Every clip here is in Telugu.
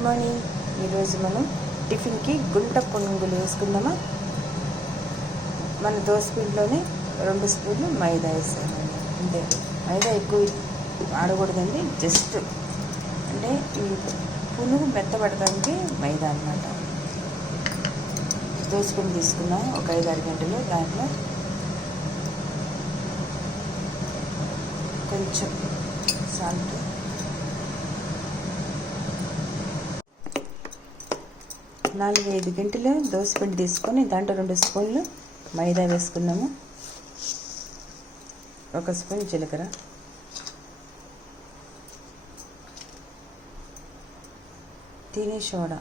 Good morning. ఈరోజు మనం టిఫిన్కి గుంట పునుగులు వేసుకుందామా. మన దోసపిండిలోనే 2 స్పూన్లు మైదా వేసామండి. అంటే మైదా ఎక్కువ ఆడకూడదండి, జస్ట్ అంటే ఈ పునుగు మెత్తబడడానికి మైదా అన్నమాట. దోసపిండి తీసుకున్నాం ఒక 5-6 గంటలు. దాంట్లో కొంచెం సాల్ట్, 4-5 గంటలు దోసపిండి తీసుకొని దాంట్లో 2 స్పూన్లు మైదా వేసుకున్నాము. 1 స్పూన్ జీలకర్ర, తినే సోడా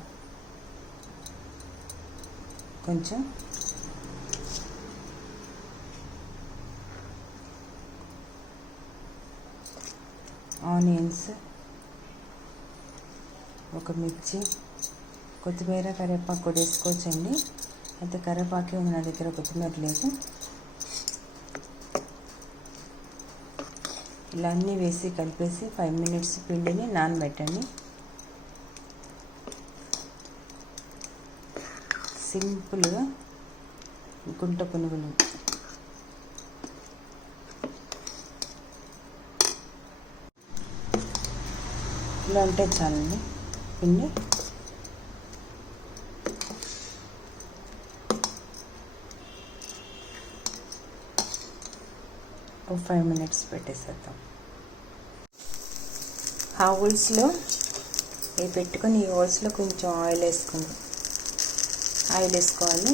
కొంచెం, ఆనియన్స్, ఒక మిర్చి, కొత్తిమీర, కరివేపాకు కూడా వేసుకోవచ్చండి. అయితే కరివేపాకే ఉంది నా దగ్గర, కొత్తిమీర లేదు. ఇలా అన్నీ వేసి కలిపేసి 5 మినిట్స్ పిండిని నానబెట్టండి. సింపుల్గా గుంట పునుగులు ఇలా ఉంటే చాలండి పిండి. ఒక 5 మినిట్స్ పెట్టేసేద్దాం. ఆ హోల్స్లో పెట్టుకొని ఈ హోల్స్లో కొంచెం ఆయిల్ వేసుకోవాలి.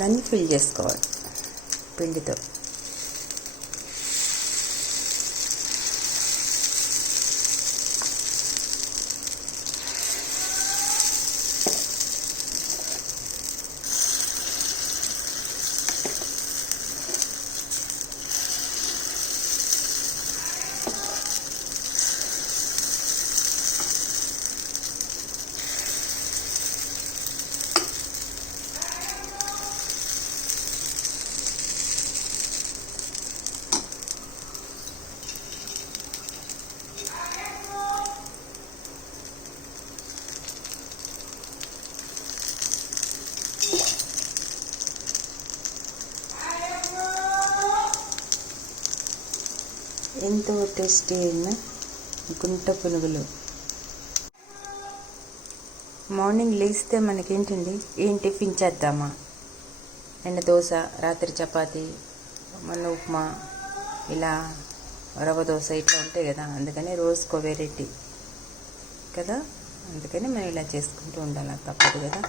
దాన్ని ఫిల్ చేసుకోవాలి పిండితో. ఎంతో టేస్టీ అయిన గుంట పునుగులు. మార్నింగ్ లేస్తే మనకేంటండి, ఏం టిఫిన్ చేద్దామా, నిన్న దోశ, రాత్రి చపాతి, మొన్న ఉప్మా, ఇలా రవ్వ దోశ ఇట్లా ఉంటాయి కదా. అందుకని రోజుకో వెరైటీ కదా, అందుకని మనం ఇలా చేసుకుంటూ ఉండాలి, తప్పదు కదా.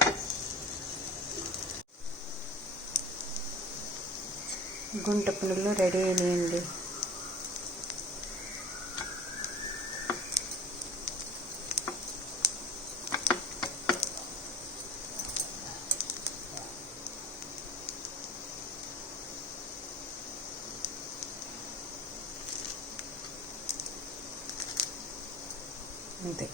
గుంట పునుగులు రెడీ అయినాయండి. అంతే.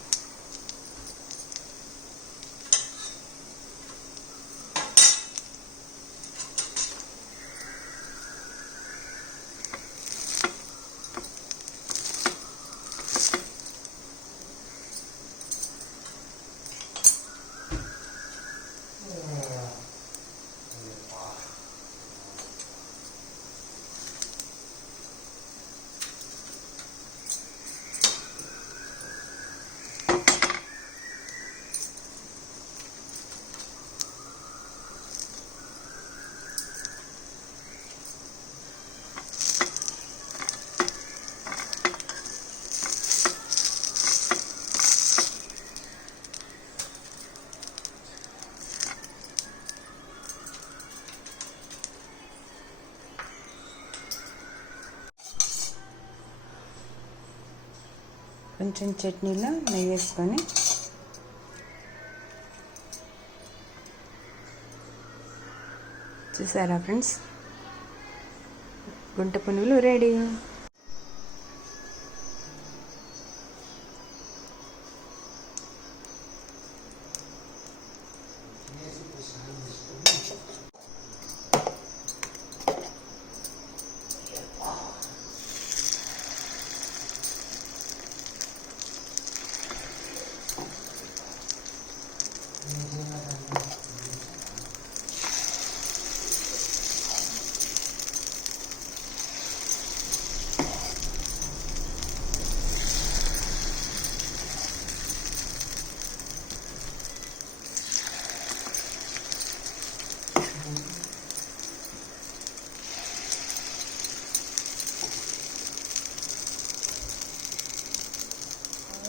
కొంచెం చట్నీలో నెయ్యి వేసుకొని చూసారా ఫ్రెండ్స్, గుంట పునుగులు రెడీ.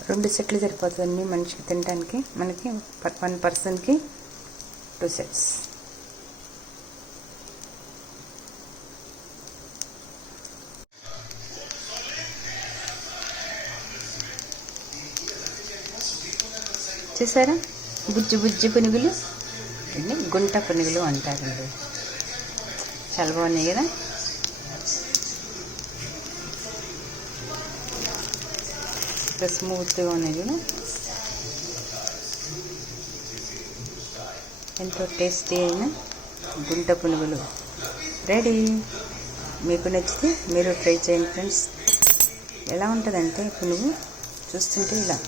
2 సెట్లు సరిపోతుంది మనిషికి తినడానికి. మనకి 1 పర్సన్కి 2 సెట్స్. చూసారా బుజ్జి బుజ్జి పునుగులు, ఇవి గుంట పునుగులు అంటారండి. చాలా బాగున్నాయి కదా. స్మూత్గా ఉన్నాయి కూడా, ఎంతో టేస్టీ అయిన గుంట పునుగులు రెడీ. మీకు నచ్చితే మీరు ట్రై చేయండి ఫ్రెండ్స్. ఎలా ఉంటుందంటే పునుగు చూస్తుంటే ఇలా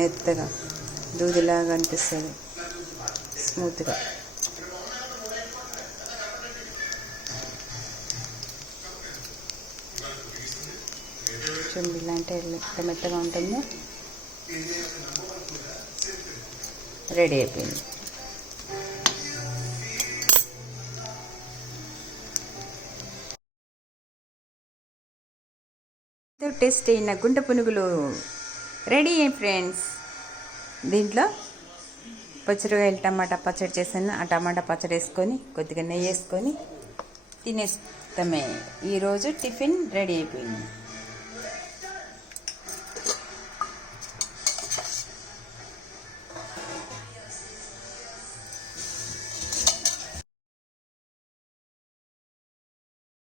మెత్తగా దూదిలాగా అనిపిస్తుంది, స్మూత్గా. చూడండి ఇలాంటి ఎంత మెత్తగా ఉంటుందో. రెడీ అయిపోయింది. టేస్ట్ అయిన గుంట పునుగులు రెడీ ఫ్రెండ్స్. దీంట్లో పచ్చిరకాయలు టమాటా పచ్చడి చేశాను. ఆ టమాటా పచ్చడి వేసుకొని కొద్దిగా నెయ్యి వేసుకొని తినేస్తామే. ఈరోజు టిఫిన్ రెడీ అయిపోయింది.